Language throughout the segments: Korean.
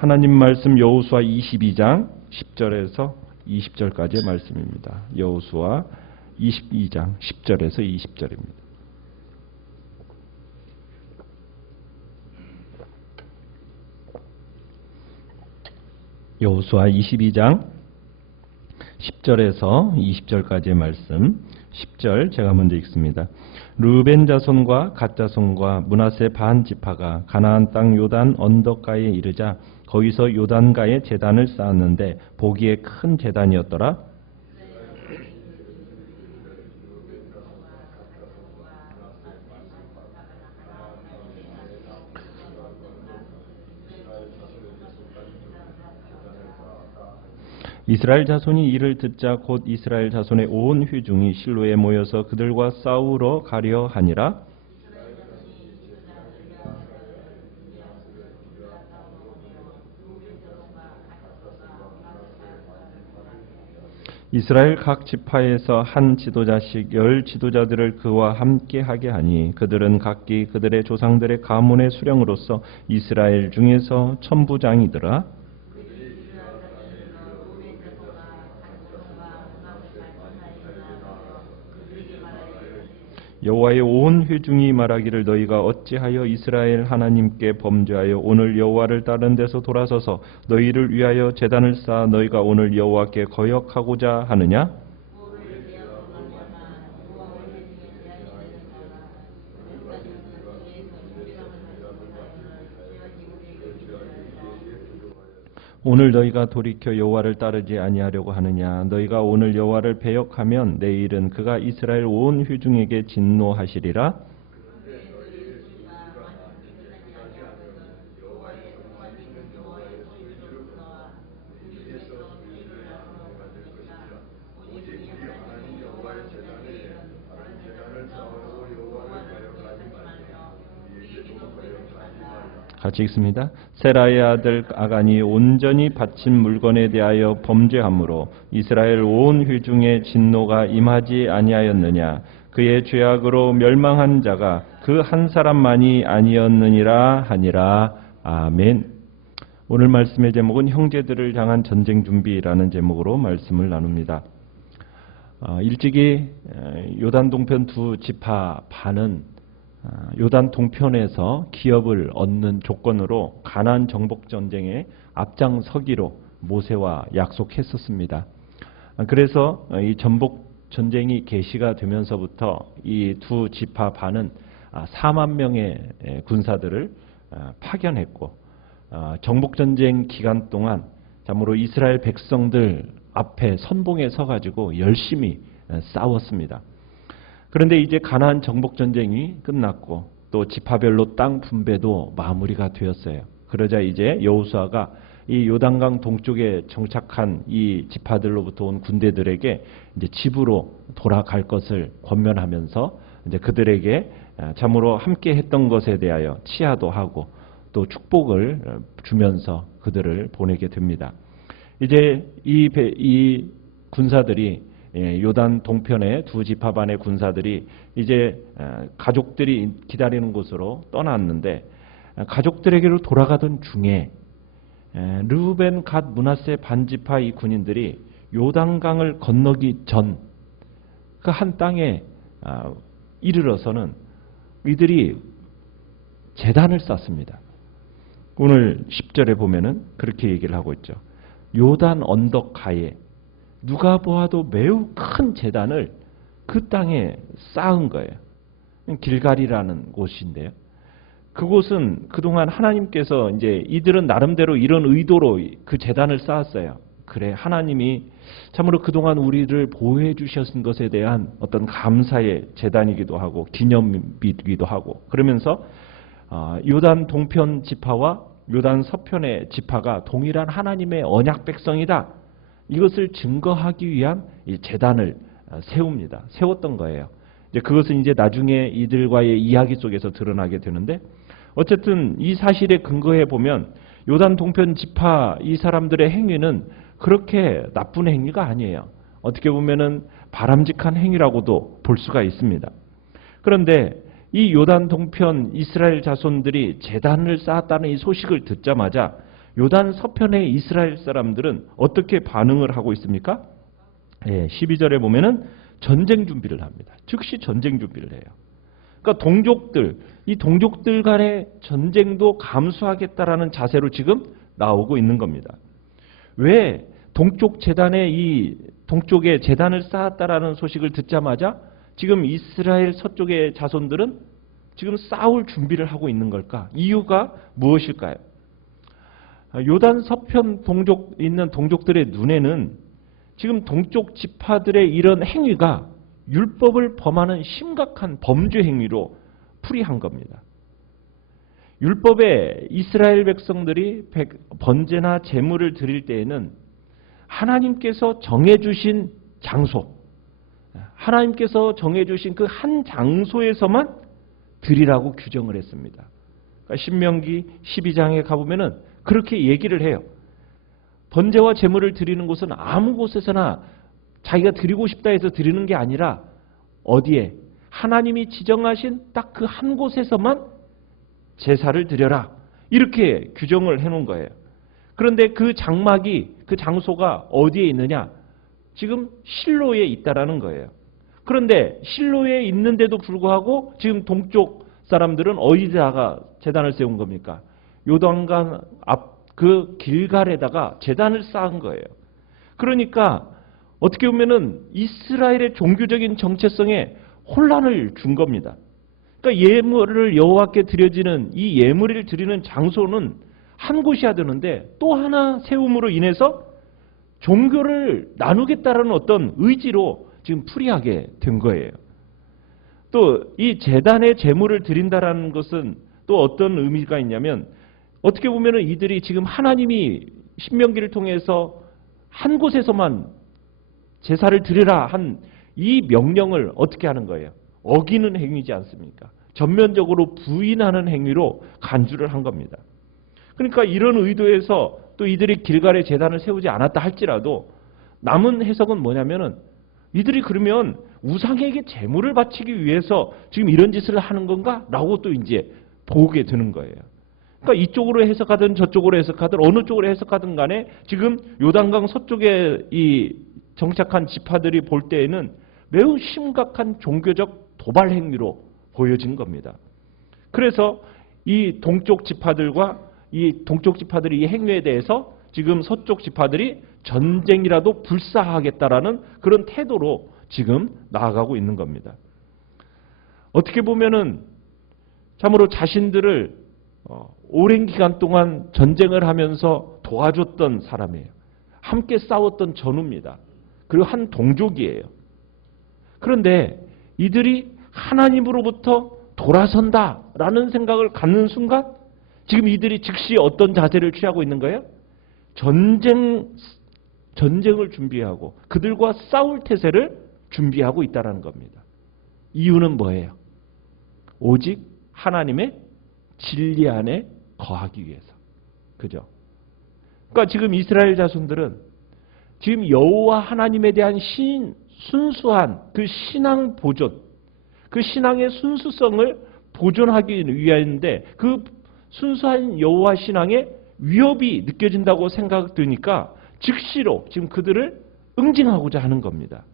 하나님 말씀 여호수아 22장 10절에서 20절까지의 말씀입니다. 여호수아 22장 10절에서 20절입니다. 여호수아 22장 10절에서 20절까지의 말씀. 10절 제가 먼저 읽습니다. 르우벤 자손과 갓 자손과 므낫세 반 지파가 가나안 땅 요단 언덕가에 이르자 거기서 요단가에 제단을 쌓았는데 보기에 큰 제단이었더라. 이스라엘 자손이 이를 듣자 곧 이스라엘 자손의 온 회중이 실로에 모여서 그들과 싸우러 가려 하니라. 이스라엘 각 지파에서 한 지도자씩 10 지도자들을 그와 함께 하게 하니 그들은 각기 그들의 조상들의 가문의 수령으로서 이스라엘 중에서 천부장이더라. 여호와의 온 회중이 말하기를 너희가 어찌하여 이스라엘 하나님께 범죄하여 오늘 여호와를 다른 데서 돌아서서 너희를 위하여 제단을 쌓아 너희가 오늘 여호와께 거역하고자 하느냐? 오늘 너희가 돌이켜 여호와를 따르지 아니하려고 하느냐? 너희가 오늘 여호와를 배역하면 내일은 그가 이스라엘 온 회중에게 진노하시리라. 같이 읽습니다. 세라의 아들 아간이 온전히 바친 물건에 대하여 범죄함으로 이스라엘 온 회중의 진노가 임하지 아니하였느냐? 그의 죄악으로 멸망한 자가 그 한 사람만이 아니었느니라 하니라. 아멘. 오늘 말씀의 제목은 형제들을 향한 전쟁 준비라는 제목으로 말씀을 나눕니다. 일찍이 요단 동편 두 지파 반은 요단 동편에서 기업을 얻는 조건으로 가나안 정복 전쟁에 앞장서기로 모세와 약속했었습니다. 그래서 이 정복 전쟁이 개시가 되면서부터 이 두 지파 반은 4만 명의 군사들을 파견했고 정복 전쟁 기간 동안 참으로 이스라엘 백성들 앞에 선봉에 서가지고 열심히 싸웠습니다. 그런데 이제 가나안 정복 전쟁이 끝났고 또 지파별로 땅 분배도 마무리가 되었어요. 그러자 이제 여호수아가 이 요단강 동쪽에 정착한 이 지파들로부터 온 군대들에게 이제 집으로 돌아갈 것을 권면하면서 이제 그들에게 참으로 함께 했던 것에 대하여 치하도 하고 또 축복을 주면서 그들을 보내게 됩니다. 이제 이 군사들이 요단 동편의 두 지파 반의 군사들이 이제 가족들이 기다리는 곳으로 떠났는데 가족들에게로 돌아가던 중에 르우벤 갓 므낫세 반 지파 이 군인들이 요단강을 건너기 전 그 한 땅에 이르러서는 이들이 제단을 쌓습니다. 오늘 10절에 보면은 그렇게 얘기를 하고 있죠. 요단 언덕 가에 누가 보아도 매우 큰 제단을 그 땅에 쌓은 거예요. 길갈이라는 곳인데요. 그곳은 그동안 하나님께서 이제 이들은 나름대로 이런 의도로 그 제단을 쌓았어요. 그래, 하나님이 참으로 그동안 우리를 보호해 주셨은 것에 대한 어떤 감사의 제단이기도 하고 기념비이기도 하고 그러면서 요단 동편 지파와 요단 서편의 지파가 동일한 하나님의 언약 백성이다. 이것을 증거하기 위한 이 제단을 세웠던 거예요. 이제 그것은 이제 나중에 이들과의 이야기 속에서 드러나게 되는데 어쨌든 이 사실에 근거해 보면 요단 동편 지파 이 사람들의 행위는 그렇게 나쁜 행위가 아니에요. 어떻게 보면은 바람직한 행위라고도 볼 수가 있습니다. 그런데 이 요단 동편 이스라엘 자손들이 제단을 쌓았다는 이 소식을 듣자마자 요단 서편의 이스라엘 사람들은 어떻게 반응을 하고 있습니까? 12절에 보면은 전쟁 준비를 합니다. 즉시 전쟁 준비를 해요. 그러니까 이 동족들 간의 전쟁도 감수하겠다라는 자세로 지금 나오고 있는 겁니다. 왜 동쪽 동쪽에 제단을 쌓았다라는 소식을 듣자마자 지금 이스라엘 서쪽의 자손들은 지금 싸울 준비를 하고 있는 걸까? 이유가 무엇일까요? 요단 서편 있는 동족들의 눈에는 지금 동쪽 지파들의 이런 행위가 율법을 범하는 심각한 범죄 행위로 풀이한 겁니다. 율법에 이스라엘 백성들이 번제나 제물을 드릴 때에는 하나님께서 정해주신 장소, 하나님께서 정해주신 그 한 장소에서만 드리라고 규정을 했습니다. 그러니까 신명기 12장에 가보면은 그렇게 얘기를 해요. 번제와 제물을 드리는 곳은 아무 곳에서나 자기가 드리고 싶다 해서 드리는 게 아니라 어디에? 하나님이 지정하신 딱 그 한 곳에서만 제사를 드려라. 이렇게 규정을 해놓은 거예요. 그런데 그 장소가 어디에 있느냐? 지금 실로에 있다라는 거예요. 그런데 실로에 있는데도 불구하고 지금 동쪽 사람들은 어디다가 제단을 세운 겁니까? 요단강 앞 그 길갈에다가 제단을 쌓은 거예요. 그러니까 어떻게 보면은 이스라엘의 종교적인 정체성에 혼란을 준 겁니다. 그러니까 예물을 여호와께 드려지는 이 예물을 드리는 장소는 한 곳이야 되는데 또 하나 세움으로 인해서 종교를 나누겠다라는 어떤 의지로 지금 풀이하게 된 거예요. 또 이 제단에 제물을 드린다라는 것은 또 어떤 의미가 있냐면 어떻게 보면은 이들이 지금 하나님이 신명기를 통해서 한 곳에서만 제사를 드리라 한 이 명령을 어떻게 하는 거예요? 어기는 행위지 않습니까? 전면적으로 부인하는 행위로 간주를 한 겁니다. 그러니까 이런 의도에서 또 이들이 길갈에 제단을 세우지 않았다 할지라도 남은 해석은 뭐냐면은 이들이 그러면 우상에게 제물을 바치기 위해서 지금 이런 짓을 하는 건가? 라고 또 이제 보게 되는 거예요. 그러니까 이쪽으로 해석하든 저쪽으로 해석하든 어느 쪽으로 해석하든 간에 지금 요단강 서쪽에 이 정착한 지파들이 볼 때에는 매우 심각한 종교적 도발 행위로 보여진 겁니다. 그래서 이 동쪽 지파들이 이 행위에 대해서 지금 서쪽 지파들이 전쟁이라도 불사하겠다라는 그런 태도로 지금 나아가고 있는 겁니다. 어떻게 보면은 참으로 자신들을 오랜 기간 동안 전쟁을 하면서 도와줬던 사람이에요. 함께 싸웠던 전우입니다. 그리고 한 동족이에요. 그런데 이들이 하나님으로부터 돌아선다라는 생각을 갖는 순간 지금 이들이 즉시 어떤 자세를 취하고 있는 거예요? 전쟁을 준비하고 그들과 싸울 태세를 준비하고 있다는 겁니다. 이유는 뭐예요? 오직 하나님의 진리 안에 거하기 위해서. 그죠? 그러니까 지금 이스라엘 자손들은 지금 여호와 하나님에 대한 순수한 그 신앙 보존, 그 신앙의 순수성을 보존하기 위한데 그 순수한 여호와 신앙에 위협이 느껴진다고 생각되니까 즉시로 지금 그들을 응징하고자 하는 겁니다.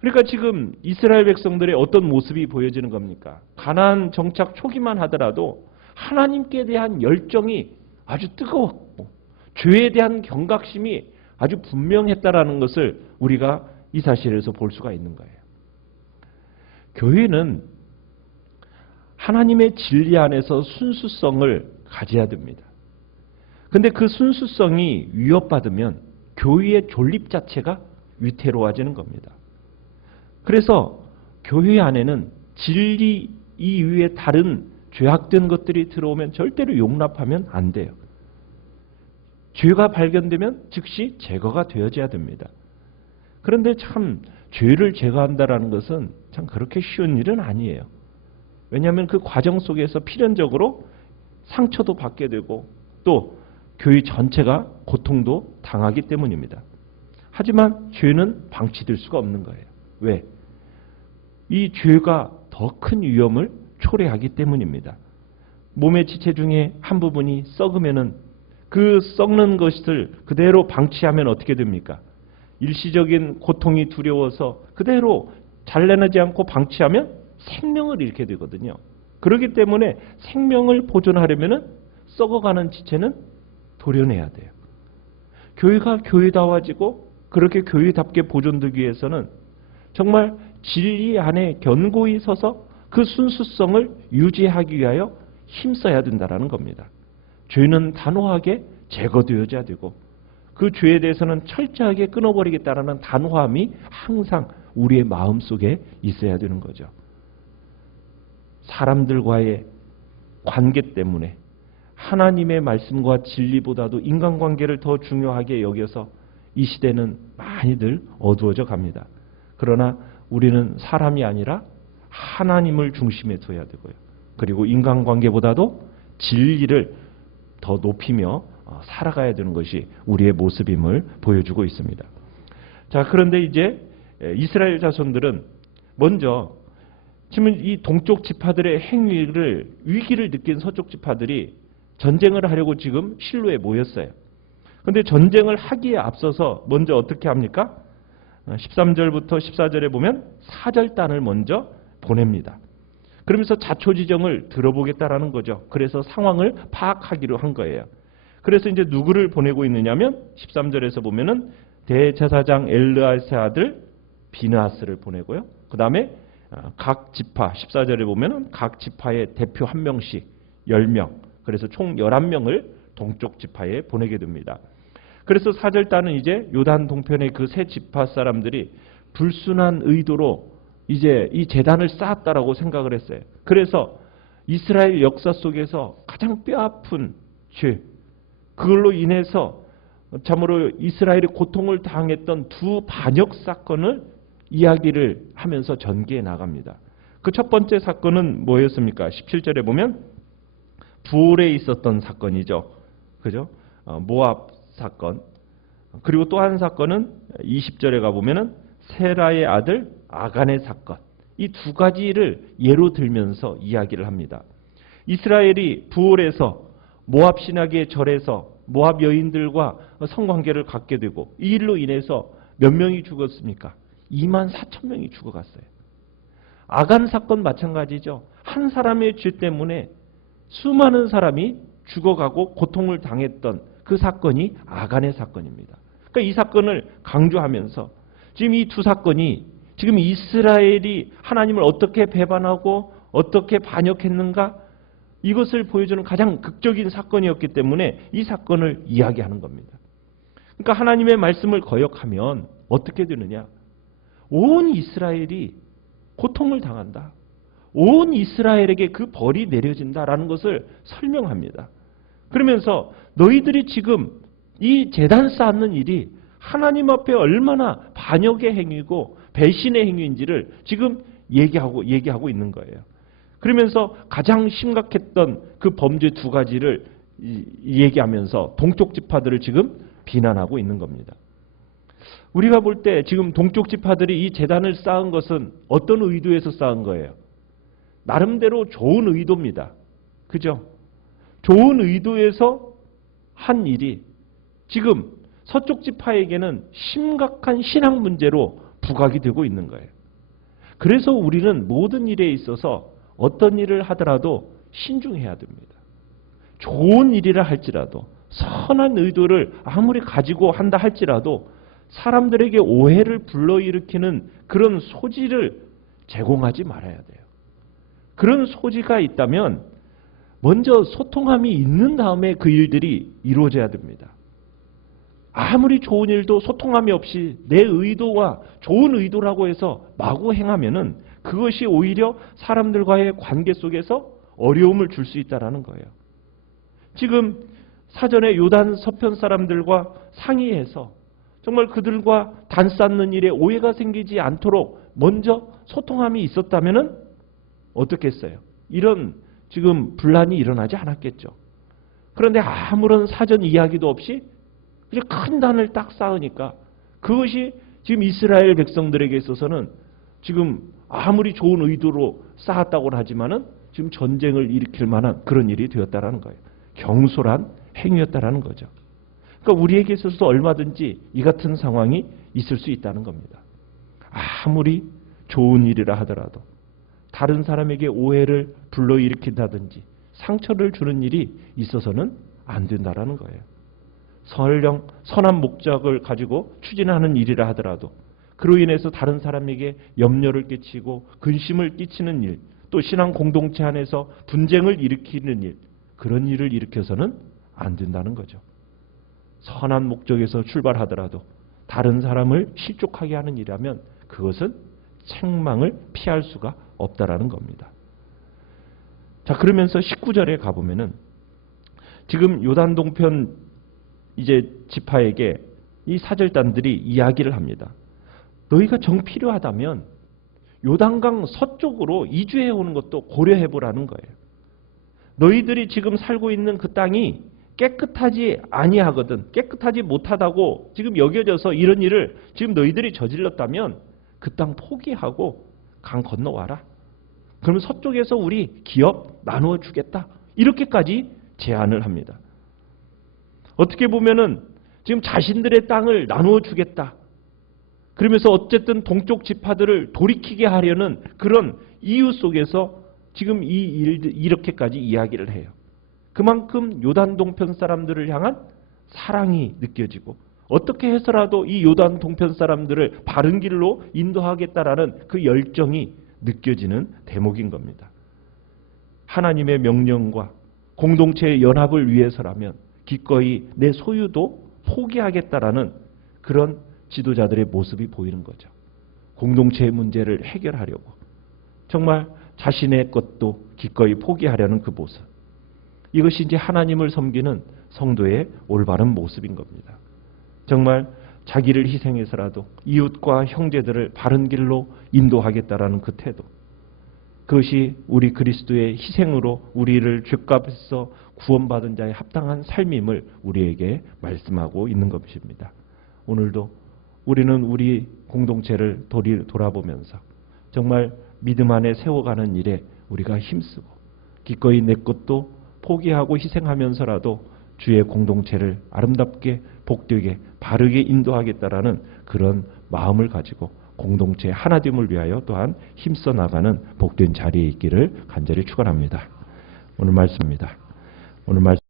그러니까 지금 이스라엘 백성들의 어떤 모습이 보여지는 겁니까? 가나안 정착 초기만 하더라도 하나님께 대한 열정이 아주 뜨거웠고 죄에 대한 경각심이 아주 분명했다라는 것을 우리가 이 사실에서 볼 수가 있는 거예요. 교회는 하나님의 진리 안에서 순수성을 가져야 됩니다. 근데 그 순수성이 위협받으면 교회의 존립 자체가 위태로워지는 겁니다. 그래서 교회 안에는 진리 이외에 다른 죄악된 것들이 들어오면 절대로 용납하면 안 돼요. 죄가 발견되면 즉시 제거가 되어져야 됩니다. 그런데 참 죄를 제거한다는 것은 참 그렇게 쉬운 일은 아니에요. 왜냐하면 그 과정 속에서 필연적으로 상처도 받게 되고 또 교회 전체가 고통도 당하기 때문입니다. 하지만 죄는 방치될 수가 없는 거예요. 왜? 이 죄가 더 큰 위험을 초래하기 때문입니다. 몸의 지체 중에 한 부분이 썩으면은 그 썩는 것을 그대로 방치하면 어떻게 됩니까? 일시적인 고통이 두려워서 그대로 잘라내지 않고 방치하면 생명을 잃게 되거든요. 그렇기 때문에 생명을 보존하려면 썩어가는 지체는 도려내야 돼요. 교회가 교회다워지고 그렇게 교회답게 보존되기 위해서는 정말 진리 안에 견고히 서서 그 순수성을 유지하기 위하여 힘써야 된다는 겁니다. 죄는 단호하게 제거되어야 되고 그 죄에 대해서는 철저하게 끊어버리겠다는 단호함이 항상 우리의 마음속에 있어야 되는 거죠. 사람들과의 관계 때문에 하나님의 말씀과 진리보다도 인간관계를 더 중요하게 여겨서 이 시대는 많이들 어두워져 갑니다. 그러나 우리는 사람이 아니라 하나님을 중심에 둬야 되고요. 그리고 인간관계보다도 진리를 더 높이며 살아가야 되는 것이 우리의 모습임을 보여주고 있습니다. 자, 그런데 이제 이스라엘 자손들은 먼저 지금 이 동쪽 지파들의 행위를 위기를 느낀 서쪽 지파들이 전쟁을 하려고 지금 실로에 모였어요. 그런데 전쟁을 하기에 앞서서 먼저 어떻게 합니까? 13절부터 14절에 보면 사절단을 먼저 보냅니다. 그러면서 자초지정을 들어보겠다라는 거죠. 그래서 상황을 파악하기로 한 거예요. 그래서 이제 누구를 보내고 있느냐면 13절에서 보면은 대제사장 엘르아스의 아들 비느하스를 보내고요. 그 다음에 각 지파 14절에 보면은 각 지파의 대표 한 명씩 10명, 그래서 총 11명을 동쪽 지파에 보내게 됩니다. 그래서 사절단은 이제 요단 동편의 그 세 지파 사람들이 불순한 의도로 이제 이 제단을 쌓았다라고 생각을 했어요. 그래서 이스라엘 역사 속에서 가장 뼈아픈 죄, 그걸로 인해서 참으로 이스라엘이 고통을 당했던 두 반역 사건을 이야기를 하면서 전개해 나갑니다. 그 첫 번째 사건은 뭐였습니까? 17절에 보면 부올에 있었던 사건이죠. 그죠? 모압 사건. 그리고 또 한 사건은 20절에 가보면은 세라의 아들 아간의 사건. 이 두 가지를 예로 들면서 이야기를 합니다. 이스라엘이 부올에서 모압 신학의 절에서 모압 여인들과 성관계를 갖게 되고 이 일로 인해서 몇 명이 죽었습니까? 24,000명이 죽어갔어요. 아간 사건 마찬가지죠. 한 사람의 죄 때문에 수많은 사람이 죽어가고 고통을 당했던 그 사건이 아간의 사건입니다. 그러니까 이 사건을 강조하면서 지금 이 두 사건이 지금 이스라엘이 하나님을 어떻게 배반하고 어떻게 반역했는가, 이것을 보여주는 가장 극적인 사건이었기 때문에 이 사건을 이야기하는 겁니다. 그러니까 하나님의 말씀을 거역하면 어떻게 되느냐? 온 이스라엘이 고통을 당한다. 온 이스라엘에게 그 벌이 내려진다라는 것을 설명합니다. 그러면서 너희들이 지금 이 제단 쌓는 일이 하나님 앞에 얼마나 반역의 행위고 배신의 행위인지를 지금 얘기하고 있는 거예요. 그러면서 가장 심각했던 그 범죄 두 가지를 얘기하면서 동쪽 지파들을 지금 비난하고 있는 겁니다. 우리가 볼 때 지금 동쪽 지파들이 이 제단을 쌓은 것은 어떤 의도에서 쌓은 거예요? 나름대로 좋은 의도입니다. 그죠? 좋은 의도에서 한 일이 지금 서쪽 지파에게는 심각한 신앙 문제로 부각이 되고 있는 거예요. 그래서 우리는 모든 일에 있어서 어떤 일을 하더라도 신중해야 됩니다. 좋은 일이라 할지라도 선한 의도를 아무리 가지고 한다 할지라도 사람들에게 오해를 불러일으키는 그런 소지를 제공하지 말아야 돼요. 그런 소지가 있다면 먼저 소통함이 있는 다음에 그 일들이 이루어져야 됩니다. 아무리 좋은 일도 소통함이 없이 내 의도와 좋은 의도라고 해서 마구 행하면은 그것이 오히려 사람들과의 관계 속에서 어려움을 줄 수 있다는 거예요. 지금 사전에 요단 서편 사람들과 상의해서 정말 그들과 단 쌓는 일에 오해가 생기지 않도록 먼저 소통함이 있었다면은 어떻겠어요? 이런 지금 분란이 일어나지 않았겠죠. 그런데 아무런 사전 이야기도 없이 그냥 큰 단을 딱 쌓으니까 그것이 지금 이스라엘 백성들에게 있어서는 지금 아무리 좋은 의도로 쌓았다고 하지만은 지금 전쟁을 일으킬 만한 그런 일이 되었다라는 거예요. 경솔한 행위였다라는 거죠. 그러니까 우리에게 있어서도 얼마든지 이 같은 상황이 있을 수 있다는 겁니다. 아무리 좋은 일이라 하더라도 다른 사람에게 오해를 불러일으킨다든지 상처를 주는 일이 있어서는 안 된다라는 거예요. 설령 선한 목적을 가지고 추진하는 일이라 하더라도 그로 인해서 다른 사람에게 염려를 끼치고 근심을 끼치는 일, 또 신앙 공동체 안에서 분쟁을 일으키는 일, 그런 일을 일으켜서는 안 된다는 거죠. 선한 목적에서 출발하더라도 다른 사람을 실족하게 하는 일이라면 그것은 책망을 피할 수가 없다라는 겁니다. 자, 그러면서 19절에 가보면은 지금 요단 동편 이제 지파에게 이 사절단들이 이야기를 합니다. 너희가 정 필요하다면 요단강 서쪽으로 이주해 오는 것도 고려해 보라는 거예요. 너희들이 지금 살고 있는 그 땅이 깨끗하지 아니하거든, 깨끗하지 못하다고 지금 여겨져서 이런 일을 지금 너희들이 저질렀다면 그 땅 포기하고 강 건너와라. 그러면 서쪽에서 우리 기업 나누어 주겠다. 이렇게까지 제안을 합니다. 어떻게 보면은 지금 자신들의 땅을 나누어 주겠다. 그러면서 어쨌든 동쪽 지파들을 돌이키게 하려는 그런 이유 속에서 지금 이렇게까지 이야기를 해요. 그만큼 요단 동편 사람들을 향한 사랑이 느껴지고 어떻게 해서라도 이 요단 동편 사람들을 바른 길로 인도하겠다라는 그 열정이 느껴지는 대목인 겁니다. 하나님의 명령과 공동체의 연합을 위해서라면 기꺼이 내 소유도 포기하겠다라는 그런 지도자들의 모습이 보이는 거죠. 공동체의 문제를 해결하려고 정말 자신의 것도 기꺼이 포기하려는 그 모습. 이것이 이제 하나님을 섬기는 성도의 올바른 모습인 겁니다. 정말 자기를 희생해서라도 이웃과 형제들을 바른 길로 인도하겠다라는 그 태도. 그것이 우리 그리스도의 희생으로 우리를 죄값에서 구원받은 자의 합당한 삶임을 우리에게 말씀하고 있는 것입니다. 오늘도 우리는 우리 공동체를 돌아보면서 정말 믿음 안에 세워가는 일에 우리가 힘쓰고 기꺼이 내 것도 포기하고 희생하면서라도 주의 공동체를 아름답게 복되게 바르게 인도하겠다라는 그런 마음을 가지고 공동체 하나됨을 위하여 또한 힘써 나가는 복된 자리에 있기를 간절히 축원합니다. 오늘 말씀입니다. 오늘 말씀